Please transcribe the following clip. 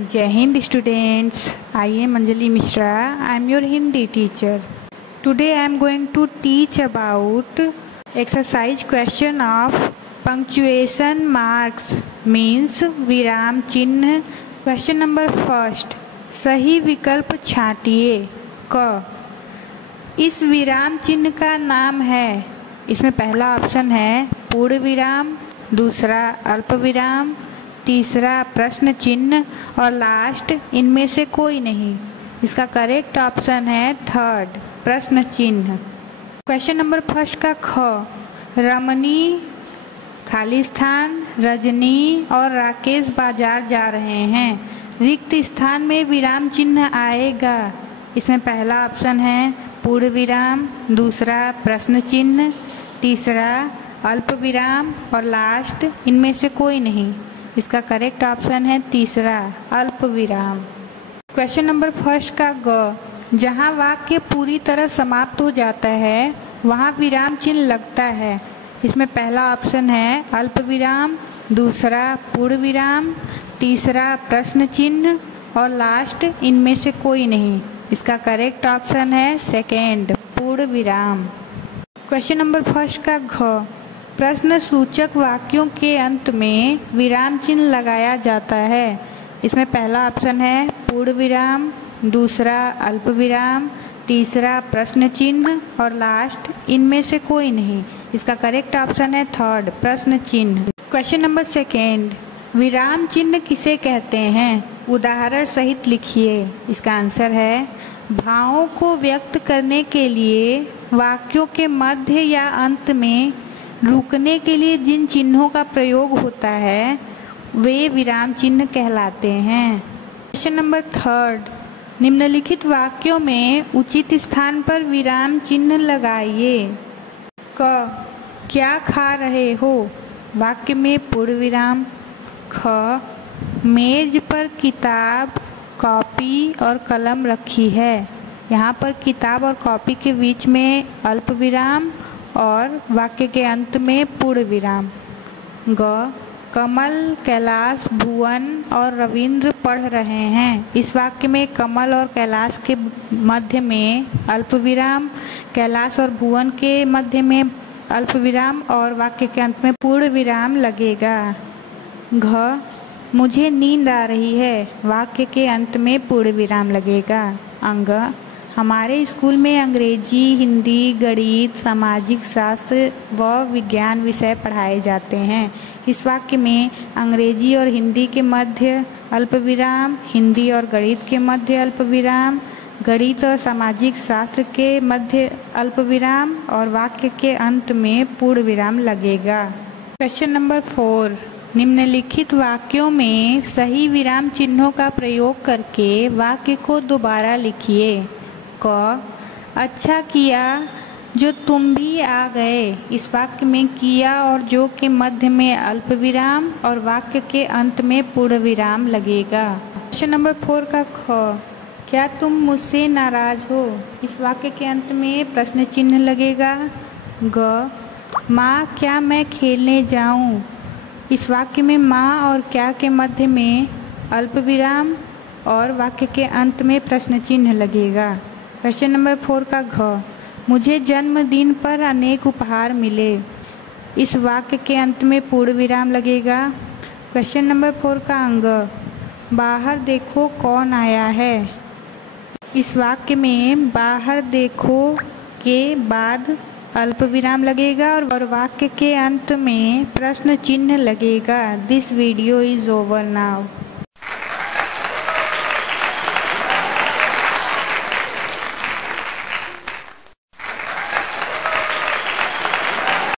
जय Hind students, I am Anjali Mishra. I am your Hindi teacher. Today I am going to teach about exercise question of punctuation marks means विराम चिन्ह. Question number first, सही विकल्प छांटिए. क, इस विराम चिन्ह का नाम है. इसमें पहला ऑप्शन है पूर्ण विराम, दूसरा अल्प विराम, तीसरा प्रश्न चिन्ह और लास्ट इनमें से कोई नहीं. इसका करेक्ट ऑप्शन है थर्ड, प्रश्न चिन्ह. क्वेश्चन नंबर फर्स्ट का ख, रमनी, खाली स्थान, रजनी और राकेश बाजार जा रहे हैं. रिक्त स्थान में विराम चिन्ह आएगा. इसमें पहला ऑप्शन है पूर्ण विराम, दूसरा प्रश्न चिन्ह, तीसरा अल्प विराम और लास्ट इनमें से कोई नहीं. इसका करेक्ट ऑप्शन है तीसरा, अल्प विराम. क्वेश्चन नंबर फर्स्ट का ग, जहाँ वाक्य पूरी तरह समाप्त हो जाता है वहाँ विराम चिन्ह लगता है. इसमें पहला ऑप्शन है अल्प विराम, दूसरा पूर्ण विराम, तीसरा प्रश्न चिन्ह और लास्ट इनमें से कोई नहीं. इसका करेक्ट ऑप्शन है सेकेंड, पूर्ण विराम. क्वेश्चन नंबर फर्स्ट का घ, प्रश्न सूचक वाक्यों के अंत में विराम चिन्ह लगाया जाता है. इसमें पहला ऑप्शन है पूर्ण विराम, दूसरा अल्प विराम, तीसरा प्रश्न चिन्ह और लास्ट इनमें से कोई नहीं. इसका करेक्ट ऑप्शन है थर्ड, प्रश्न चिन्ह. क्वेश्चन नंबर सेकेंड, विराम चिन्ह किसे कहते हैं? उदाहरण सहित लिखिए. इसका आंसर है भावों को व्यक्त करने के लिए वाक्यों के मध्य या अंत में रुकने के लिए जिन चिन्हों का प्रयोग होता है वे विराम चिन्ह कहलाते हैं. क्वेश्चन नंबर थर्ड, निम्नलिखित वाक्यों में उचित स्थान पर विराम चिन्ह लगाइए. क, क्या खा रहे हो? वाक्य में पूर्ण विराम. ख, मेज पर किताब, कॉपी और कलम रखी है. यहाँ पर किताब और कॉपी के बीच में अल्प विराम और वाक्य के अंत में पूर्ण विराम. ग, कमल, कैलाश, भुवन और रविंद्र पढ़ रहे हैं. इस वाक्य में कमल और कैलाश के मध्य में अल्प विराम, कैलाश और भुवन के मध्य में अल्प विराम और वाक्य के अंत में पूर्ण विराम लगेगा. घ, मुझे नींद आ रही है. वाक्य के अंत में पूर्ण विराम लगेगा. अंग, हमारे स्कूल में अंग्रेजी, हिंदी, गणित, सामाजिक शास्त्र व विज्ञान विषय पढ़ाए जाते हैं. इस वाक्य में अंग्रेजी और हिंदी के मध्य अल्प विराम, हिंदी और गणित के मध्य अल्प विराम, गणित और सामाजिक शास्त्र के मध्य अल्प विराम और वाक्य के अंत में पूर्ण विराम लगेगा. क्वेश्चन नंबर 4, निम्नलिखित वाक्यों में सही विराम चिन्हों का प्रयोग करके वाक्य को दोबारा लिखिए. क, अच्छा किया जो तुम भी आ गए. इस वाक्य में किया और जो के मध्य में अल्प विराम और वाक्य के अंत में पूर्ण विराम लगेगा. क्वेश्चन नंबर 4 का ख, क्या तुम मुझसे नाराज हो? इस वाक्य के अंत में प्रश्न चिन्ह लगेगा. ग, माँ क्या मैं खेलने जाऊँ? इस वाक्य में माँ और क्या के मध्य में अल्प विराम और वाक्य के अंत में प्रश्न चिन्ह लगेगा. क्वेश्चन नंबर 4 का घ, मुझे जन्मदिन पर अनेक उपहार मिले. इस वाक्य के अंत में पूर्ण विराम लगेगा. क्वेश्चन नंबर 4 का अंग, बाहर देखो कौन आया है. इस वाक्य में बाहर देखो के बाद अल्प विराम लगेगा और वाक्य के अंत में प्रश्न चिन्ह लगेगा. This video is over now.